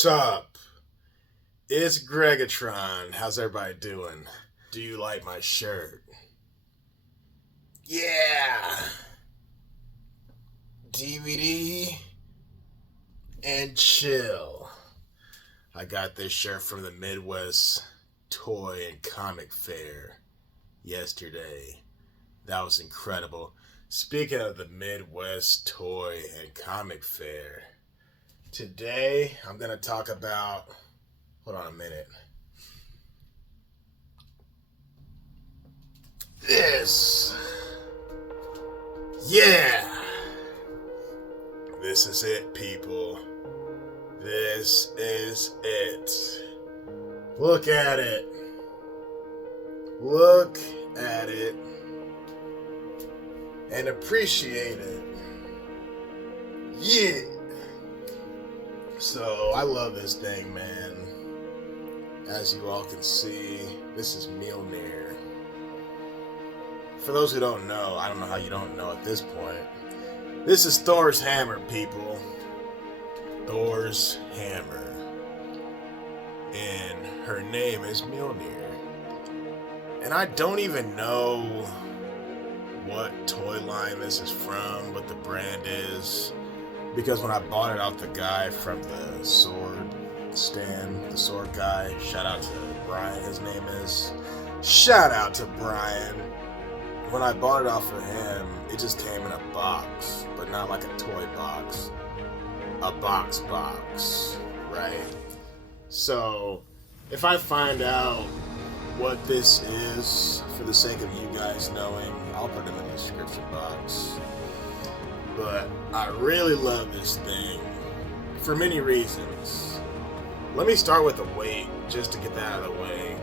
Sup? It's Greggatron. How's everybody doing? Do you like my shirt? Yeah! DVD and chill. I got this shirt from the Midwest Toy and Comic Fair yesterday. That was incredible. Speaking of the Midwest Toy and Comic Fair, today I'm going to talk about... Hold on a minute. This. Yeah. This is it, people. This is it. Look at it. Look at it. And appreciate it. Yeah. So, I love this thing, man. As you all can see, this is Mjolnir. For those who don't know, I don't know how you don't know at this point. This is Thor's hammer, people. Thor's hammer. And her name is Mjolnir. And I don't even know what toy line this is from, what the brand is. Because when I bought it off the guy from the sword stand, the sword guy, shout out to Brian, his name is. Shout out to Brian. When I bought it off of him, it just came in a box, but not like a toy box. A box, right? So, if I find out what this is, for the sake of you guys knowing, I'll put it in the description box. But I really love this thing for many reasons. Let me start with the weight, just to get that out of the way.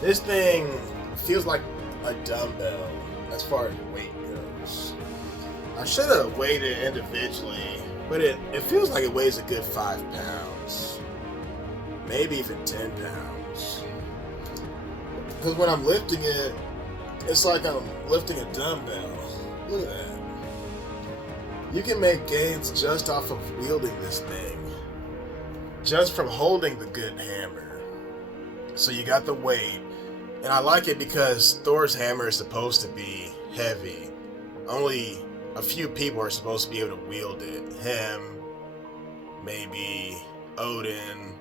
This thing feels like a dumbbell as far as weight goes. I should have weighed it individually, but it feels like it weighs a good 5 pounds. Maybe even 10 pounds. Because when I'm lifting it, it's like I'm lifting a dumbbell. Look at that. You can make gains just off of wielding this thing. Just from holding the good hammer. So you got the weight. And I like it because Thor's hammer is supposed to be heavy. Only a few people are supposed to be able to wield it. Him, maybe Odin,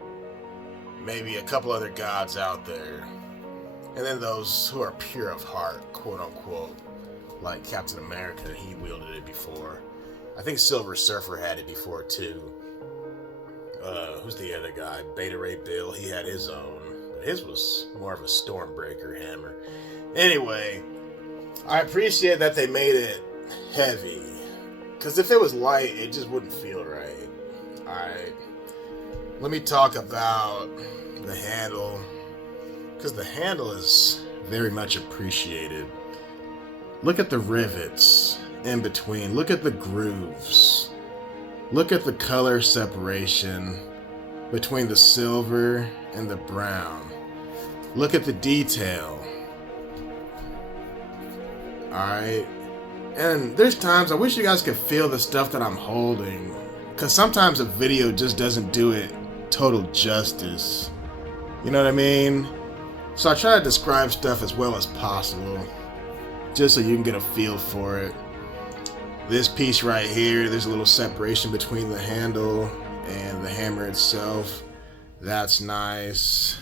maybe a couple other gods out there. And then those who are pure of heart, quote unquote. Like Captain America, he wielded it before. I think Silver Surfer had it before too. Who's the other guy? Beta Ray Bill, he had his own. But his was more of a Stormbreaker hammer. Anyway, I appreciate that they made it heavy. Because if it was light, it just wouldn't feel right. Alright. Let me talk about the handle. Because the handle is very much appreciated. Look at the rivets in between. Look at the grooves. Look at the color separation between the silver and the brown. Look at the detail. Alright. And there's times I wish you guys could feel the stuff that I'm holding. Because sometimes a video just doesn't do it total justice. You know what I mean? So I try to describe stuff as well as possible. Just so you can get a feel for it. This piece right here, there's a little separation between the handle and the hammer itself. That's nice.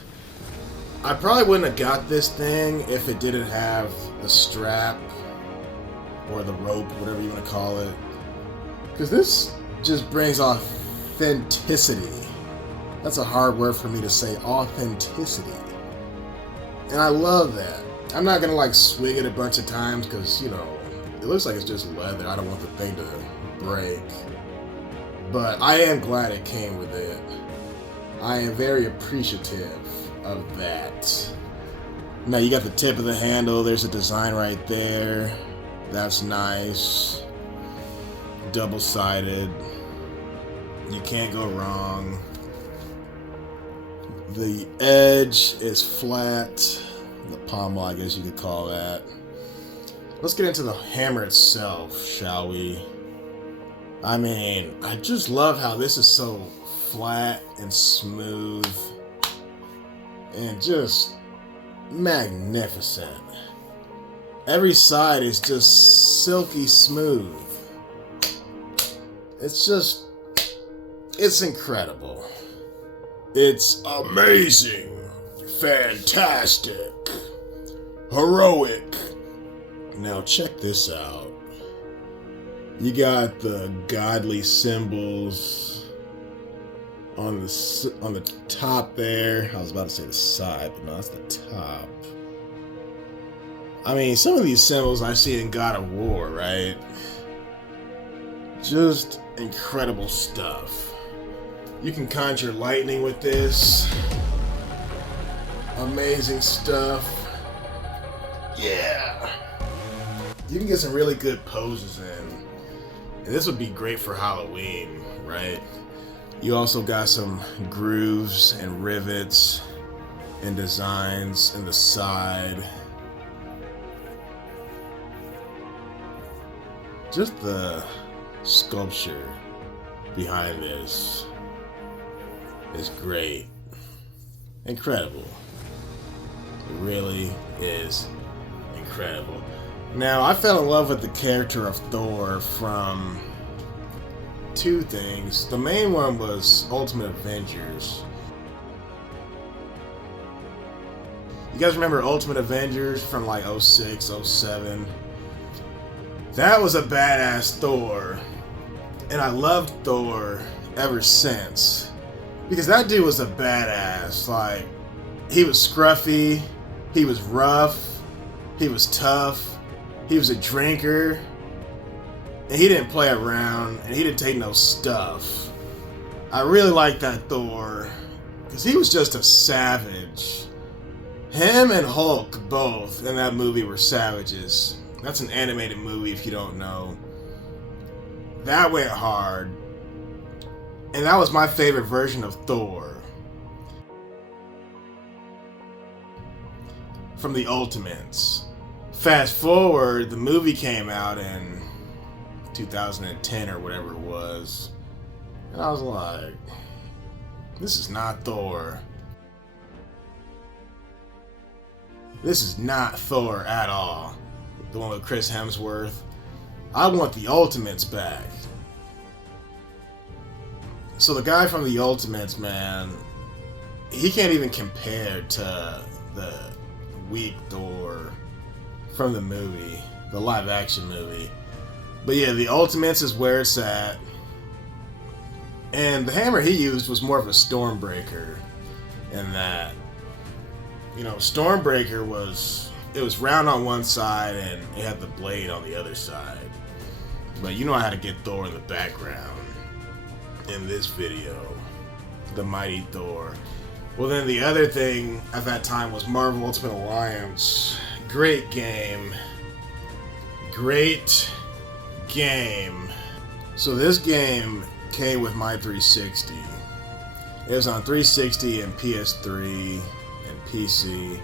I probably wouldn't have got this thing if it didn't have the strap or the rope, whatever you want to call it. Because this just brings authenticity. That's a hard word for me to say, authenticity. And I love that. I'm not gonna like swing it a bunch of times because, you know, it looks like it's just leather. I don't want the thing to break. But I am glad it came with it. I am very appreciative of that. Now you got the tip of the handle. There's a design right there. That's nice. Double-sided. You can't go wrong. The edge is flat. The pommel, I guess you could call that. Let's get into the hammer itself, shall we? I mean, I just love how this is so flat and smooth and just magnificent. Every side is just silky smooth. It's incredible. It's amazing, fantastic, heroic. Now check this out. You got the godly symbols on the top there. I was about to say the side, but no, that's the top. I mean, some of these symbols I see in God of War, right? Just incredible stuff. You can conjure lightning with this. Amazing stuff. Yeah. You can get some really good poses in. And this would be great for Halloween, right? You also got some grooves and rivets and designs in the side. Just the sculpture behind this is great. Incredible. It really is incredible. Now, I fell in love with the character of Thor from two things. The main one was Ultimate Avengers. You guys remember Ultimate Avengers from like 06, 07? That was a badass Thor. And I loved Thor ever since. Because that dude was a badass. Like, he was scruffy, he was rough, he was tough, he was a drinker, and he didn't play around, and he didn't take no stuff. I really liked that Thor, because he was just a savage. Him and Hulk both in that movie were savages. That's an animated movie if you don't know. That went hard. And that was my favorite version of Thor. From the Ultimates. Fast forward, the movie came out in 2010 or whatever it was. And I was like, this is not Thor. This is not Thor at all. The one with Chris Hemsworth. I want the Ultimates back. So the guy from the Ultimates, man, he can't even compare to the weak Thor from the movie, the live action movie. But yeah, the Ultimates is where it's at. And the hammer he used was more of a Stormbreaker in that, you know, Stormbreaker was round on one side and it had the blade on the other side. But you know how to get Thor in the background in this video. The mighty Thor. Well, then the other thing at that time was Marvel Ultimate Alliance. Great game. Great game. So this game came with my 360. It was on 360 and PS3 and PC.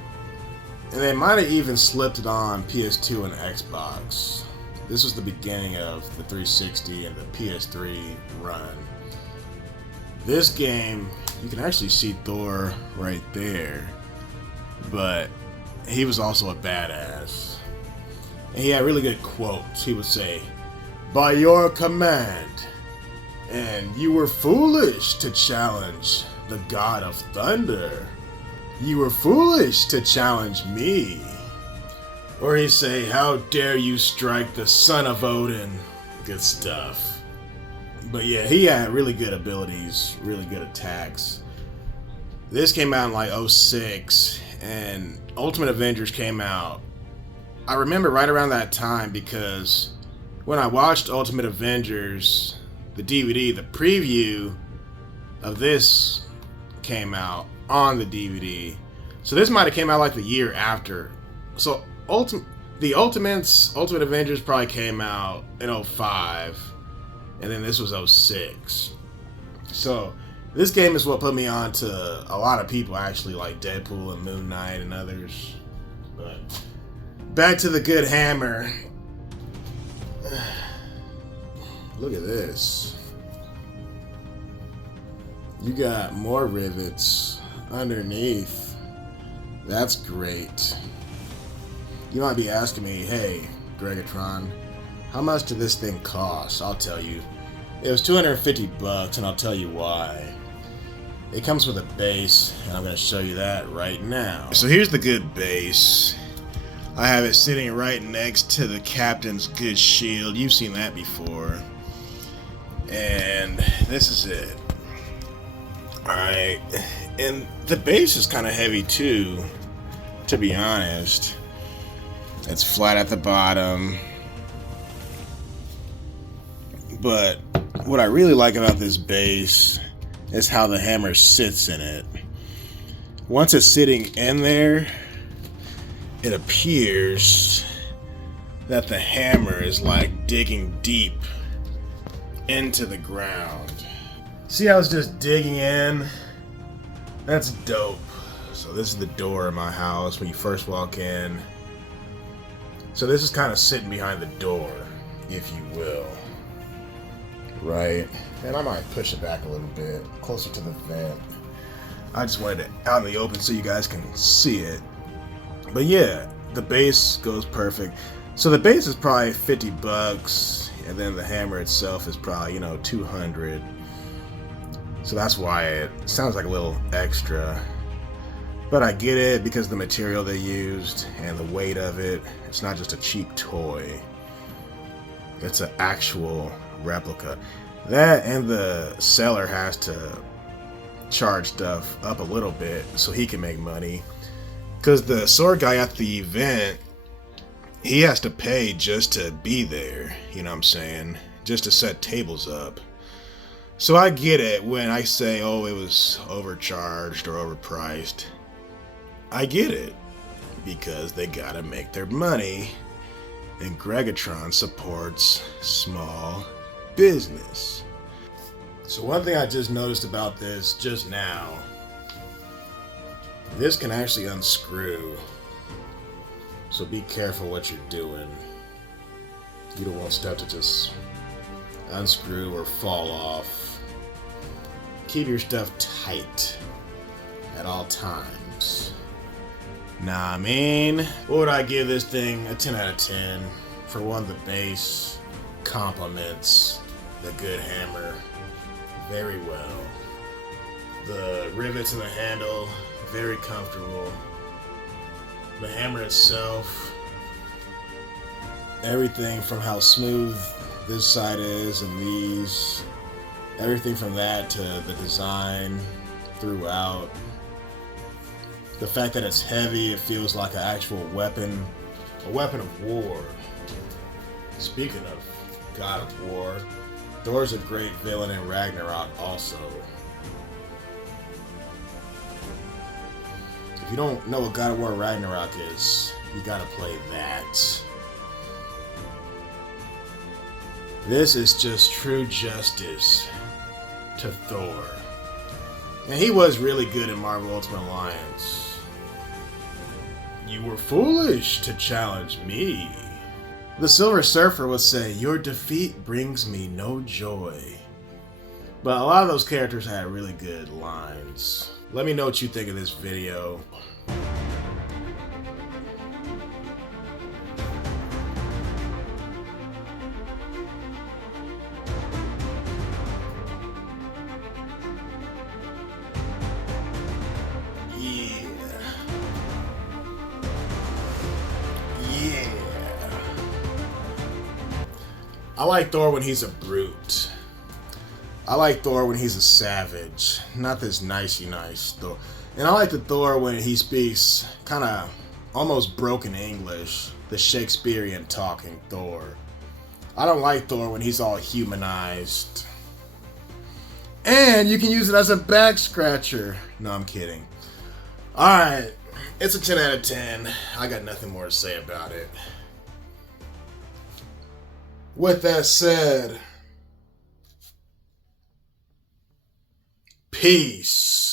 And they might have even slipped it on PS2 and Xbox. This was the beginning of the 360 and the PS3 run. This game, you can actually see Thor right there, but he was also a badass. And he had really good quotes. He would say, "By your command, and you were foolish to challenge the God of Thunder. You were foolish to challenge me." Or he'd say, "How dare you strike the son of Odin?" Good stuff. But yeah, he had really good abilities, really good attacks. This came out in like 06, and Ultimate Avengers came out. I remember right around that time because when I watched Ultimate Avengers, the DVD, the preview of this came out on the DVD. So this might have came out like the year after. So the Ultimate Avengers probably came out in 05. And then this was 06. So this game is what put me on to a lot of people actually, like Deadpool and Moon Knight and others. But back to the good hammer. Look at this. You got more rivets underneath. That's great. You might be asking me, hey, Greggatron, how much did this thing cost? I'll tell you. It was $250, and I'll tell you why. It comes with a base, and I'm going to show you that right now. So here's the good base. I have it sitting right next to the captain's good shield. You've seen that before. And this is it. Alright. And the base is kind of heavy too, to be honest. It's flat at the bottom. But what I really like about this base is how the hammer sits in it. Once it's sitting in there, it appears that the hammer is like digging deep into the ground. See how it's just digging in? That's dope. So this is the door of my house when you first walk in. So this is kind of sitting behind the door, if you will. Right? And I might push it back a little bit, closer to the vent. I just wanted it out in the open so you guys can see it. But yeah, the base goes perfect. So the base is probably $50, and then the hammer itself is probably, $200. So that's why it sounds like a little extra. But I get it because the material they used and the weight of it. It's not just a cheap toy. It's an actual replica. That and the seller has to charge stuff up a little bit so he can make money. Because the sword guy at the event, he has to pay just to be there, you know what I'm saying? Just to set tables up. So I get it when I say, oh, it was overcharged or overpriced. I get it. Because they gotta make their money. And Greggatron supports small business. So one thing I just noticed about this just now, this can actually unscrew. So be careful what you're doing. You don't want stuff to just unscrew or fall off. Keep your stuff tight at all times. Nah, I mean, what would I give this thing? A 10 out of 10. For one, the base complements the good hammer very well. The rivets in the handle, very comfortable. The hammer itself, everything from how smooth this side is and these, everything from that to the design throughout. The fact that it's heavy, it feels like an actual weapon, a weapon of war. Speaking of God of War, Thor's a great villain in Ragnarok also. If you don't know what God of War Ragnarok is, you gotta play that. This is just true justice to Thor. And he was really good in Marvel Ultimate Alliance. You were foolish to challenge me. The Silver Surfer would say, your defeat brings me no joy. But a lot of those characters had really good lines. Let me know what you think of this video. I like Thor when he's a brute. I like Thor when he's a savage, not this nicey nice Thor. And I like the Thor when he speaks kind of almost broken English, the Shakespearean talking Thor. I don't like Thor when he's all humanized. And you can use it as a back scratcher. No, I'm kidding. Alright, it's a 10 out of 10. I got nothing more to say about it. With that said, peace.